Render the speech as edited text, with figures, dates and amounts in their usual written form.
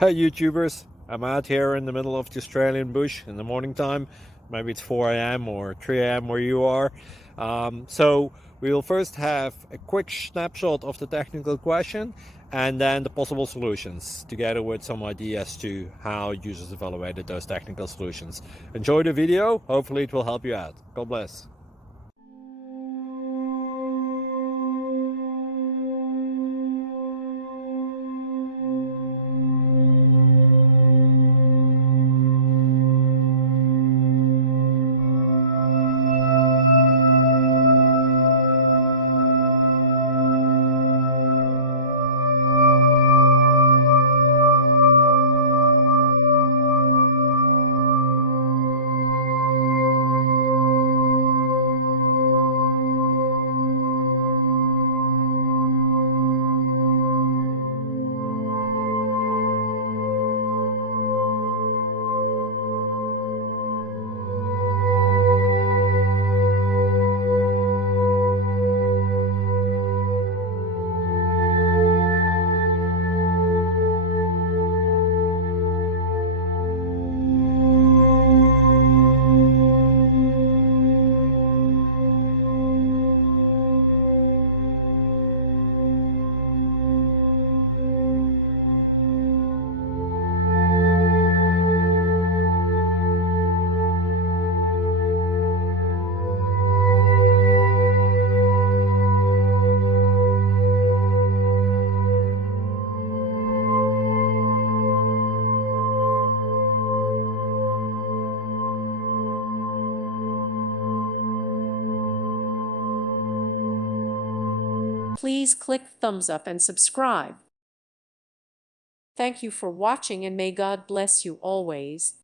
Hey YouTubers, I'm out here in the middle of the Australian bush in the morning time. Maybe it's 4 a.m. or 3 a.m. where you are. So we will first have a quick snapshot of the technical question and then the possible solutions, together with some ideas to how users evaluated those technical solutions. Enjoy the video, hopefully it will help you out. God bless. Please click thumbs up and subscribe. Thank you for watching and may God bless you always.